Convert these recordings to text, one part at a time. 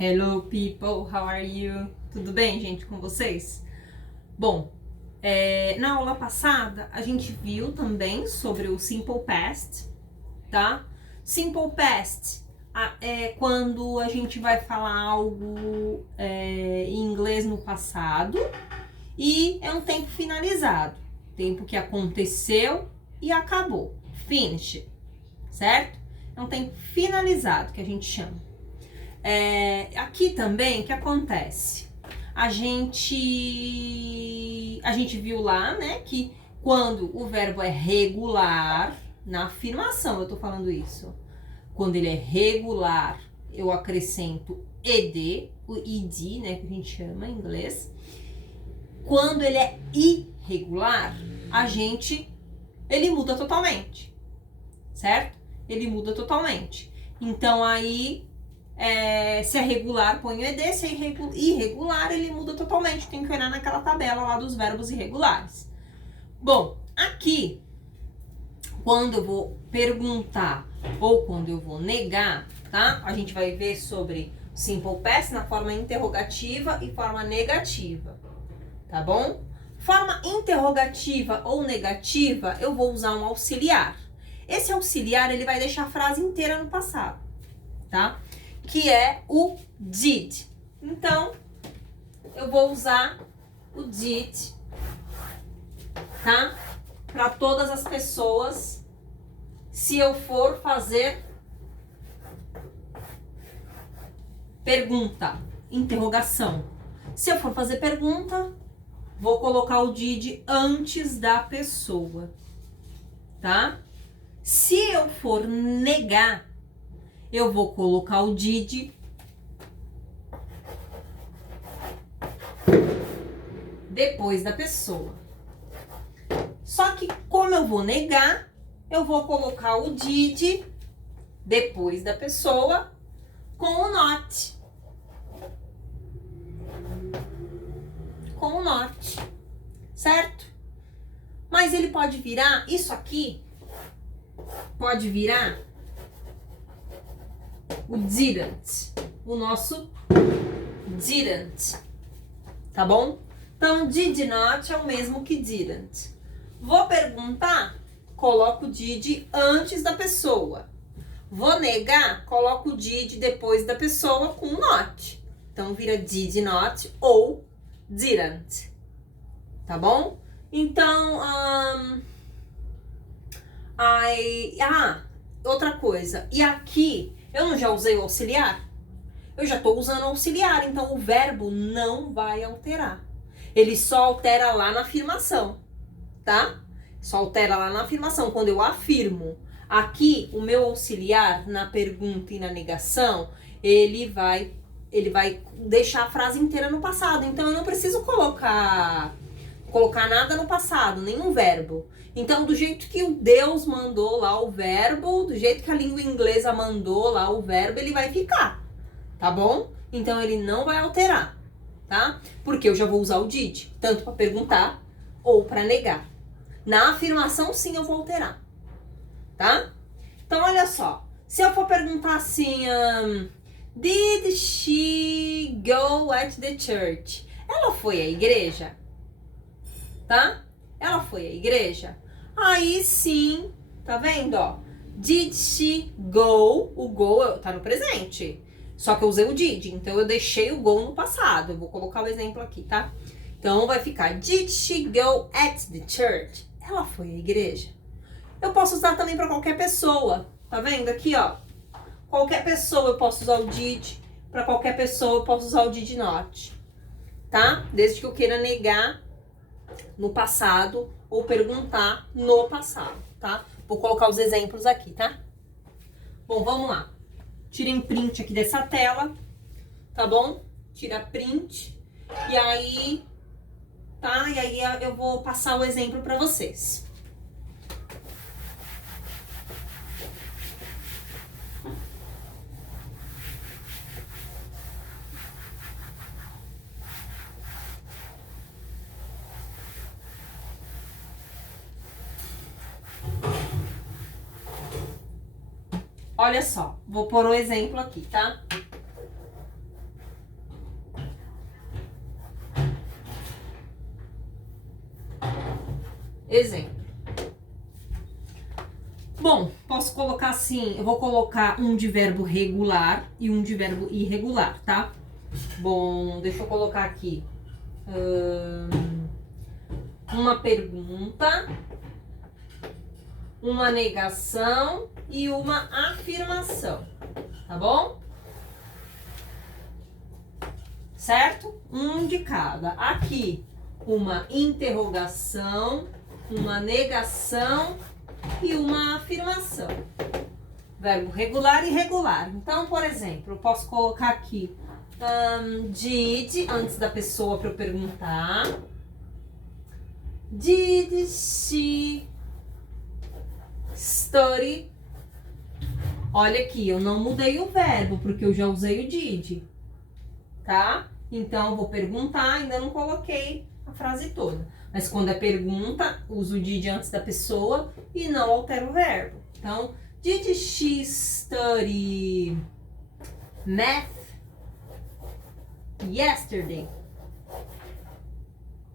Hello people, how are you? Tudo bem, gente, com vocês? Bom, na aula passada a gente viu também sobre o Simple Past, tá? Simple Past é quando a gente vai falar algo em inglês no passado e é um tempo finalizado, tempo que aconteceu e acabou, finish, certo? É um tempo finalizado que a gente chama. Aqui também, o que acontece? A gente viu lá, né, que quando o verbo é regular, na afirmação eu tô falando isso, quando ele é regular, eu acrescento ed, o id, né, que a gente chama em inglês. Quando ele é irregular, ele muda totalmente, certo? Ele muda totalmente. Então aí se é regular, põe o ed, se é irregular, ele muda totalmente. Tem que olhar naquela tabela lá dos verbos irregulares. Bom, aqui, quando eu vou perguntar ou quando eu vou negar, tá? A gente vai ver sobre simple past na forma interrogativa e forma negativa, tá bom? Forma interrogativa ou negativa, eu vou usar um auxiliar. Esse auxiliar, ele vai deixar a frase inteira no passado, tá? Que é o did. Então, eu vou usar o did, tá? Para todas as pessoas, se eu for fazer pergunta, interrogação. Se eu for fazer pergunta, vou colocar o did antes da pessoa, tá? Se eu for negar, eu vou colocar o did depois da pessoa. Só que como eu vou negar, eu vou colocar o did depois da pessoa com o not. Com o not, certo? Mas ele pode virar, isso aqui pode virar o didn't, o nosso didn't, tá bom? Então, did not é o mesmo que didn't. Vou perguntar, coloco o did antes da pessoa. Vou negar, coloco o did depois da pessoa com not. Então, vira did not ou didn't, tá bom? Então, outra coisa. E aqui, eu não já usei o auxiliar? Eu já estou usando o auxiliar, então o verbo não vai alterar. Ele só altera lá na afirmação, tá? Só altera lá na afirmação, quando eu afirmo. Aqui, o meu auxiliar, na pergunta e na negação, ele vai deixar a frase inteira no passado. Então, eu não preciso colocar nada no passado, nenhum verbo. Então, do jeito que o Deus mandou lá o verbo, do jeito que a língua inglesa mandou lá o verbo, ele vai ficar, tá bom? Então, ele não vai alterar, tá? Porque eu já vou usar o did, tanto para perguntar ou para negar. Na afirmação, sim, eu vou alterar, tá? Então, olha só. Se eu for perguntar assim, did she go at the church? Ela foi à igreja? Tá? Ela foi à igreja? Aí sim, tá vendo, ó? Did she go? O go tá no presente. Só que eu usei o did, então eu deixei o go no passado. Eu vou colocar o exemplo aqui, tá? Então vai ficar, did she go at the church? Ela foi à igreja? Eu posso usar também para qualquer pessoa. Tá vendo aqui, ó? Qualquer pessoa eu posso usar o did. Para qualquer pessoa eu posso usar o did not. Tá? Desde que eu queira negar no passado ou perguntar no passado, tá? Vou colocar os exemplos aqui, tá? Bom, vamos lá. Tirem print aqui dessa tela, tá bom? Tira print e aí, tá? E aí eu vou passar o exemplo para vocês. Olha só, vou pôr um exemplo aqui, tá? exemplo. Bom, posso colocar assim, eu vou colocar um de verbo regular e um de verbo irregular, tá? Bom, deixa eu colocar aqui. Uma pergunta, uma negação e uma afirmação, tá bom? Certo? Um de cada. Aqui, uma interrogação, uma negação e uma afirmação. Verbo regular e irregular. Então, por exemplo, eu posso colocar aqui did, antes da pessoa para eu perguntar. Did she study? Olha aqui, eu não mudei o verbo, porque eu já usei o did, tá? Então, eu vou perguntar, ainda não coloquei a frase toda. Mas quando é pergunta, uso o did antes da pessoa e não altero o verbo. Então, did she study math yesterday?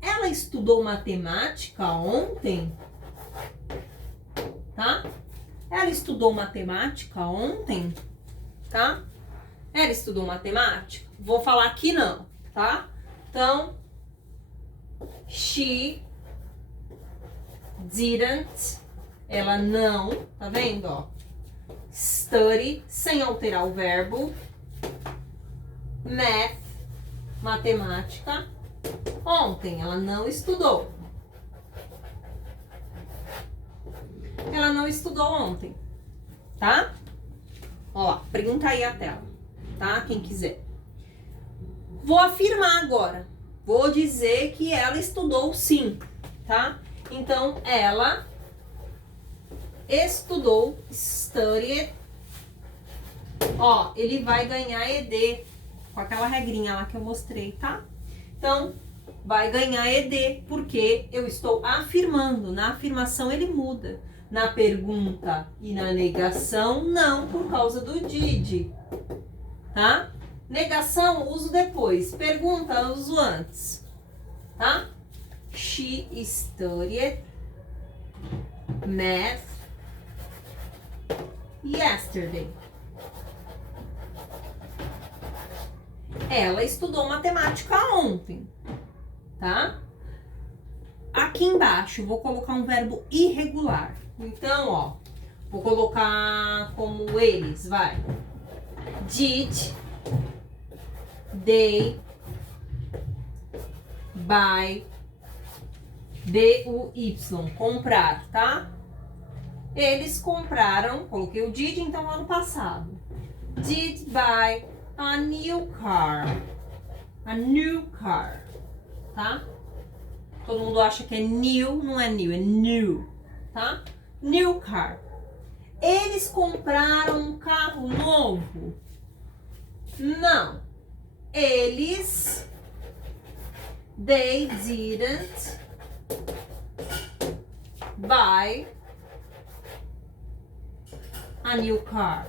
Ela estudou matemática ontem? Tá? Ela estudou matemática ontem? Tá? Ela estudou matemática? Vou falar aqui não, tá? Então, she didn't, ela não, tá vendo, ó? Study, sem alterar o verbo. Math, matemática. Ontem, ela não estudou. Ela não estudou ontem, tá? Ó, printa aí a tela, tá? Quem quiser. Vou afirmar agora. Vou dizer que ela estudou sim, tá? Então, ela estudou, studied. Ó, ele vai ganhar ED com aquela regrinha lá que eu mostrei, tá? Então, vai ganhar ED porque eu estou afirmando. Na afirmação ele muda. Na pergunta e na negação, não, por causa do did, tá? Negação, uso depois. Pergunta, uso antes, tá? She studied math yesterday. Ela estudou matemática ontem, tá? Aqui embaixo, vou colocar um verbo irregular. Então, ó, vou colocar como eles, vai. Did they buy, B-U-Y, comprar, tá? Eles compraram, coloquei o did, então ano passado. Did buy a new car. A new car, tá? Todo mundo acha que é new, não é new, é new, tá? New car. Eles compraram um carro novo? Não. Eles, they didn't buy a new car.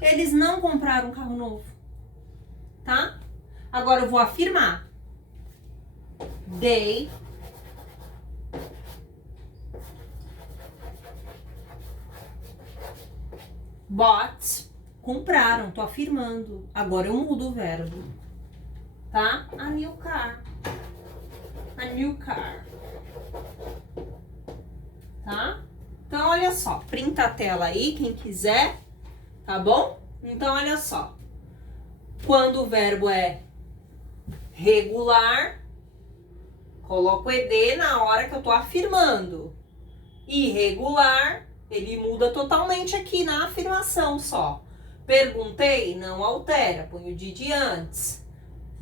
Eles não compraram um carro novo, tá? Agora eu vou afirmar. They bought, compraram, tô afirmando. Agora eu mudo o verbo, tá? A new car. A new car. Tá? Então, olha só, printa a tela aí, quem quiser, tá bom? Então, olha só. Quando o verbo é regular, coloco ED na hora que eu tô afirmando. Irregular, ele muda totalmente aqui na afirmação só. Perguntei, não altera, põe o did antes.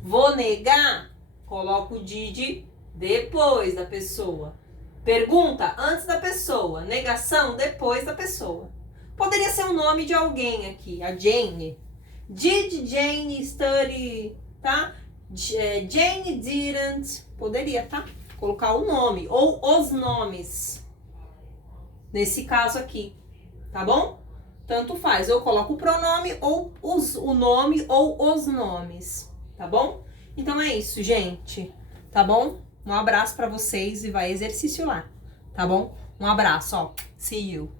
Vou negar, coloco o did depois da pessoa. Pergunta antes da pessoa, negação depois da pessoa. Poderia ser o nome de alguém aqui, a Jane. Did Jane study, tá? Jane didn't, poderia, tá? Colocar o nome ou os nomes. Nesse caso aqui, tá bom? Tanto faz, eu coloco o pronome ou o nome ou os nomes, tá bom? Então é isso, gente, tá bom? Um abraço pra vocês e vai exercício lá, tá bom? Um abraço, ó. See you.